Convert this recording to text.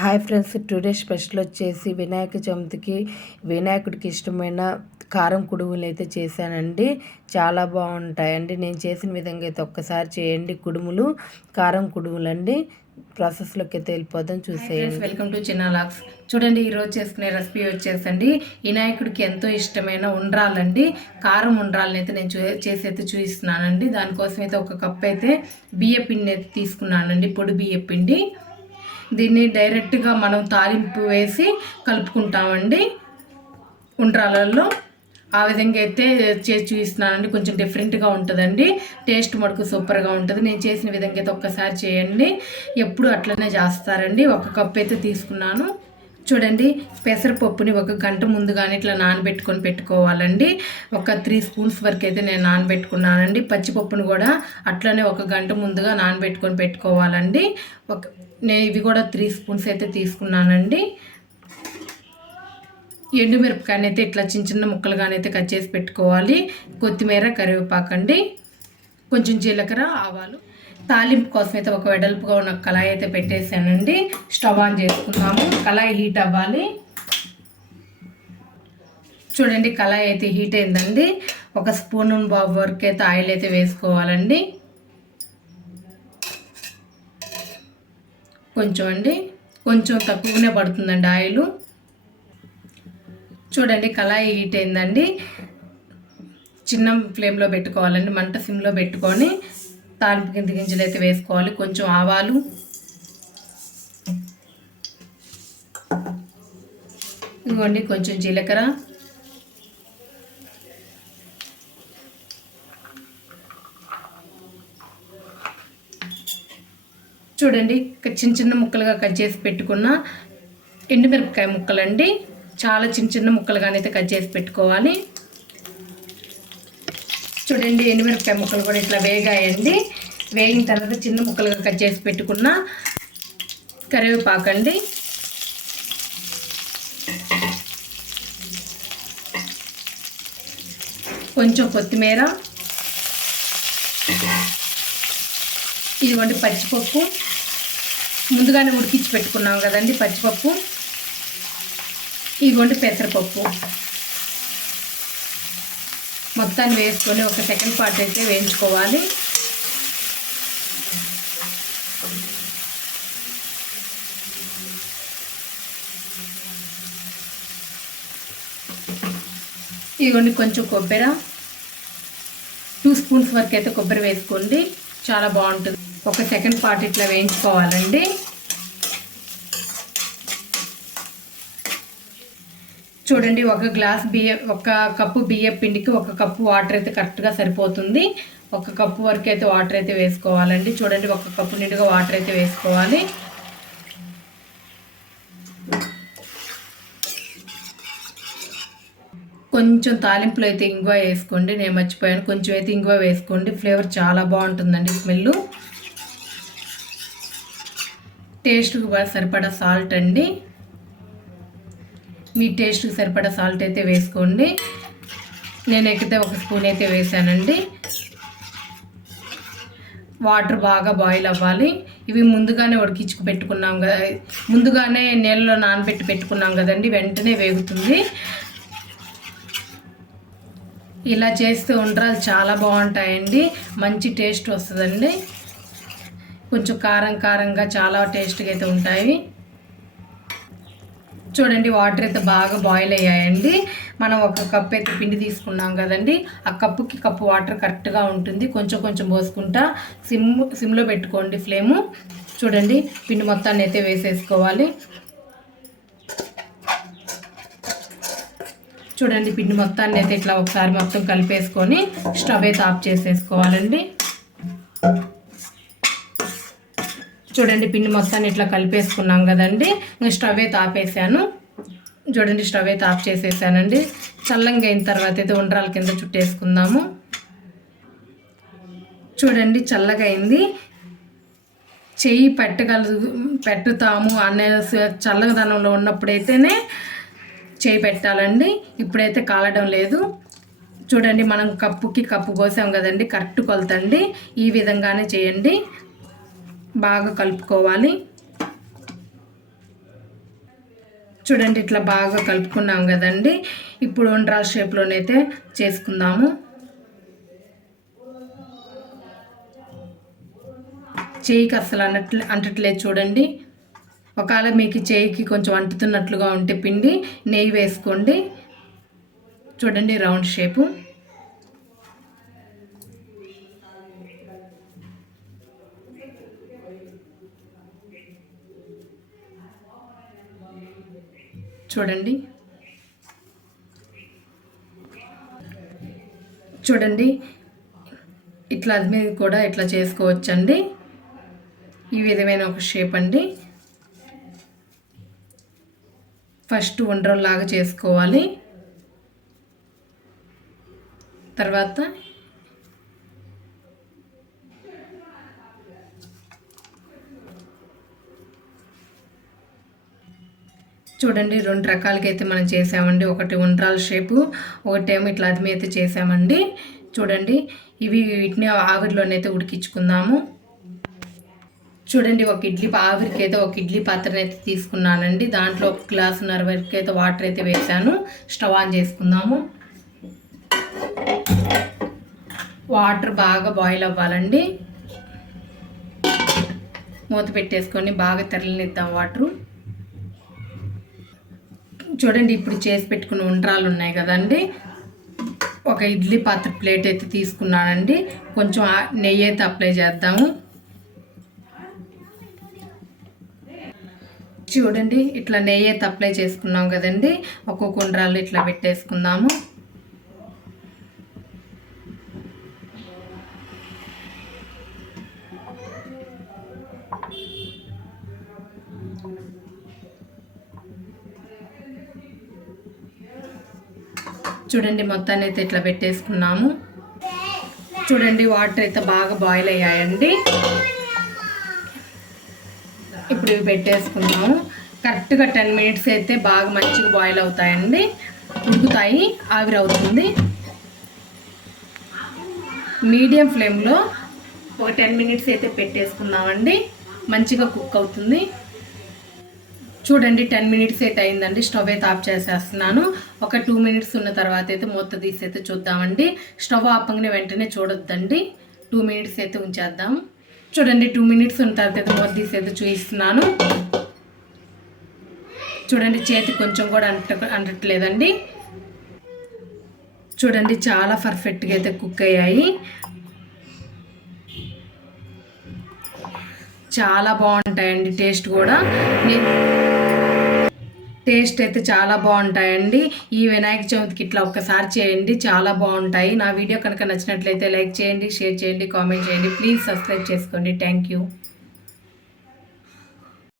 Hi friends today special వచ్చేసి వినాయక చవితికి వినాయకుడికి ఇష్టమైన కారం కుడుములు అయితే చేశానండి. చాలా బాగుంటాయండి. నేను చేసిన విధంగా అయితే ఒక్కసారి చేయండి కుడుములు కారం కుడుములు అండి ప్రాసెస్లోకి అయితే వెళ్ళిపోదాం చూసేయండి. వెల్కమ్ టు చిన్న లాక్స్ చూడండి ఈరోజు చేసుకునే రెసిపీ వచ్చేసండి. వినాయకుడికి ఎంతో ఇష్టమైన ఉండ్రాలండి. కారం ఉండ్రాలని అయితే నేను చూ చేసి అయితే చూపిస్తున్నానండి. దానికోసం అయితే ఒక కప్ అయితే బియ్య పిండి అయితే తీసుకున్నానండి. పొడి బియ్య పిండి. దీన్ని డైరెక్ట్గా మనం తాలింపు వేసి కలుపుకుంటామండి. ఉండ్రాలలో ఆ విధంగా అయితే చేసి చూపిస్తున్నానండి. కొంచెం డిఫరెంట్గా ఉంటుందండి. టేస్ట్ మటుకు సూపర్గా ఉంటుంది. నేను చేసిన విధంగా అయితే ఒక్కసారి చేయండి. ఎప్పుడు అట్లనే చేస్తారండి. ఒక కప్ అయితే తీసుకున్నాను. చూడండి పెసరపప్పుని ఒక గంట ముందుగానే ఇట్లా నానబెట్టుకొని పెట్టుకోవాలండి. ఒక త్రీ స్పూన్స్ వరకు అయితే నేను నానబెట్టుకున్నానండి. పచ్చిపప్పును కూడా అట్లనే ఒక గంట ముందుగా నానబెట్టుకొని పెట్టుకోవాలండి. ఒక నేను ఇవి కూడా త్రీ స్పూన్స్ అయితే తీసుకున్నానండి. ఎండుమిరపకాయని అయితే ఇట్లా చిన్న చిన్న ముక్కలుగానైతే కట్ చేసి పెట్టుకోవాలి. కొత్తిమీర కరివేపాకండి. కొంచెం జీలకర్ర ఆవాలు. తాలింపు కోసం అయితే ఒక వెడల్పుగా ఉన్న కళాయి అయితే పెట్టేసానండి స్టవ్ ఆన్ చేసుకుందాము. కళాయి హీట్ అవ్వాలి. చూడండి కళాయి అయితే హీట్ అయిందండి. ఒక స్పూన్ బాబు వరకు అయితే ఆయిల్ అయితే వేసుకోవాలండి. కొంచెం అండి. కొంచెం తక్కువనే పడుతుందండి ఆయిల్. చూడండి కళాయి హీట్ అయిందండి. చిన్న ఫ్లేమ్లో పెట్టుకోవాలండి. మంట సిమ్లో పెట్టుకొని తాలింపు కింద గింజలు అయితే వేసుకోవాలి. కొంచెం ఆవాలు. ఇదిగోండి కొంచెం జీలకర్ర. చూడండి చిన్న చిన్న ముక్కలుగా కట్ చేసి పెట్టుకున్న ఎండుమిరపకాయ ముక్కలండి. చాలా చిన్న చిన్న ముక్కలుగానైతే కట్ చేసి పెట్టుకోవాలి. చూడండి ఎండుమిరపకాయ ముక్కలు కూడా ఇట్లా వేగాయండి. వేగిన తర్వాత చిన్న ముక్కలుగా కట్ చేసి పెట్టుకున్న కరివేపాకండి. కొంచెం కొత్తిమీర. ఇదిగోండి పచ్చిపప్పు. ముందుగానే ఉడికించి పెట్టుకున్నాం కదండి పచ్చిపప్పు. ఇదిగోండి పెసరపప్పు. మొత్తాన్ని వేసుకొని ఒక సెకండ్ పార్ట్ అయితే వేయించుకోవాలి. ఇదిగోండి కొంచెం కొబ్బరి. టూ స్పూన్స్ వరకు అయితే కొబ్బరి వేసుకోండి. చాలా బాగుంటుంది. ఒక సెకండ్ పార్ట్ ఇట్లా వేయించుకోవాలండి. చూడండి ఒక గ్లాస్ బియ్య ఒక కప్పు బియ్య పిండికి ఒక కప్పు వాటర్ అయితే కరెక్ట్గా సరిపోతుంది. ఒక కప్పు వరకు అయితే వాటర్ అయితే వేసుకోవాలండి. చూడండి ఒక కప్పు నిండుగా వాటర్ అయితే వేసుకోవాలి. కొంచెం తాలింపులో అయితే ఇంగువ వేసుకోండి. నేను మర్చిపోయాను. కొంచెం అయితే ఇంగువ వేసుకోండి. ఫ్లేవర్ చాలా బాగుంటుందండి స్మెల్. టేస్ట్కి సరిపడా సాల్ట్ అండి. మీ టేస్ట్కి సరిపడా సాల్ట్ అయితే వేసుకోండి. నేను ఎక్కితే ఒక స్పూన్ అయితే వేసానండి. వాటర్ బాగా బాయిల్ అవ్వాలి. ఇవి ముందుగానే ఉడికించుకు పెట్టుకున్నాం కదా ముందుగానే నీళ్ళలో నానబెట్టి పెట్టుకున్నాం కదండి వెంటనే వేగుతుంది. ఇలా చేస్తే ఉండరాలు చాలా బాగుంటాయండి. మంచి టేస్ట్ వస్తుందండి. కొంచెం కారం కారంగా చాలా టేస్ట్గా అయితే ఉంటాయి. చూడండి వాటర్ అయితే బాగా బాయిల్ అయ్యాయండి. మనం ఒక కప్ అయితే పిండి తీసుకున్నాం కదండి. ఆ కప్పుకి కప్పు వాటర్ కరెక్ట్గా ఉంటుంది. కొంచెం కొంచెం పోసుకుంటా సిమ్ సిమ్లో పెట్టుకోండి ఫ్లేము. చూడండి పిండి మొత్తాన్ని అయితే వేసేసుకోవాలి. చూడండి పిండి మొత్తాన్ని అయితే ఇట్లా ఒకసారి మొత్తం కలిపేసుకొని స్టవ్ అయితే ఆఫ్ చేసేసుకోవాలండి. చూడండి పిండి మొత్తాన్ని ఇట్లా కలిపేసుకున్నాం కదండి. ఇంకా స్టవ్ అయితే ఆపేసాను. చూడండి స్టవ్ అయితే ఆఫ్ చేసేసానండి. చల్లంగా అయిన తర్వాత అయితే ఉండ్రాల కింద చుట్టేసుకుందాము. చూడండి చల్లగా అయింది. చెయ్యి పెట్టగలదు పెట్టుతాము అనే చల్లదనంలో ఉన్నప్పుడైతేనే చేయి పెట్టాలండి. ఇప్పుడైతే కాలడం లేదు. చూడండి మనం కప్పుకి కప్పు పోసాం కదండి. కరెక్ట్ కొలతండి. ఈ విధంగానే చేయండి. బాగా కలుపుకోవాలి. చూడండి ఇట్లా బాగా కలుపుకున్నాం కదండి. ఇప్పుడు ఉండ్రాల షేప్లోనైతే చేసుకుందాము. చేయికి అస్సలు అన్నట్లు అంటట్లేదు చూడండి. ఒకవేళ మీకు చేయికి కొంచెం అంటుతున్నట్లుగా ఉంటే పిండి నెయ్యి వేసుకోండి. చూడండి రౌండ్ షేపు చూడండి. చూడండి. ఇట్లా అది మీద కూడా ఇట్లా చేసుకోవచ్చండి. ఈ విధమైన ఒక షేప్ అండి. ఫస్ట్ ఉండ్రల్లాగా చేసుకోవాలి. తర్వాత చూడండి రెండు రకాలకి అయితే మనం చేసామండి ఒకటి ఉండ్రాల షేపు ఒకటేమో ఇట్లా అది అయితే చేసామండి చూడండి ఇవి వీటిని ఆవిరిలోనైతే ఉడికించుకుందాము. చూడండి ఒక ఇడ్లీ ఆవిరికి అయితే ఒక ఇడ్లీ పాత్రని అయితే తీసుకున్నానండి. దాంట్లో ఒక గ్లాసున్నర వరకు అయితే వాటర్ అయితే వేసాను స్టవ్ ఆన్ చేసుకుందాము. వాటర్ బాగా బాయిల్ అవ్వాలండి. మూత పెట్టేసుకొని బాగా తరలినిద్దాం వాటరు. చూడండి ఇప్పుడు చేసి పెట్టుకున్న ఉండ్రాలు ఉన్నాయి కదండి. ఒక ఇడ్లీ పాత్ర ప్లేట్ అయితే తీసుకున్నానండి. కొంచెం నెయ్యి అయితే అప్లై చేద్దాము. చూడండి ఇట్లా నెయ్యి అయితే అప్లై చేసుకున్నాం కదండి. ఒక్కొక్క ఉండ్రాలు ఇట్లా పెట్టేసుకుందాము. చూడండి మొత్తాన్ని అయితే ఇట్లా పెట్టేసుకున్నాము. చూడండి వాటర్ అయితే బాగా బాయిల్ అయ్యాయండి. ఇప్పుడు ఇవి పెట్టేసుకున్నాము. కరెక్ట్గా టెన్ మినిట్స్ అయితే బాగా మంచిగా బాయిల్ అవుతాయండి. ఉడుకుతాయి ఆవిరి అవుతుంది మీడియం ఫ్లేమ్లో ఒక టెన్ మినిట్స్ అయితే పెట్టేసుకున్నామండి. మంచిగా కుక్ అవుతుంది. చూడండి టెన్ మినిట్స్ అయితే అయిందండి. స్టవ్ అయితే ఆఫ్ చేసేస్తున్నాను. ఒక టూ మినిట్స్ ఉన్న తర్వాత అయితే మూత తీసి అయితే చూద్దామండి. స్టవ్ ఆపంగానే వెంటనే చూడొద్దండి. టూ మినిట్స్ అయితే ఉంచేద్దాం. చూడండి టూ మినిట్స్ ఉన్న తర్వాత అయితే మూత తీసి అయితే చూపిస్తున్నాను. చూడండి చేతి కొంచెం కూడా అంట అంటట్లేదండి. చూడండి చాలా పర్ఫెక్ట్గా అయితే కుక్ అయ్యాయి. చాలా బాగుంటాయండి టేస్ట్ కూడా. నేను టేస్ట్ అయితే చాలా బాగుంటాయండి. ఈ వినాయక చవితికి ఇట్లా ఒక్కసారి చేయండి చాలా బాగుంటాయి. నా వీడియో కనుక నచ్చినట్లయితే లైక్ చేయండి షేర్ చేయండి కామెంట్ చేయండి. ప్లీజ్ సబ్స్క్రైబ్ చేసుకోండి. Thank you.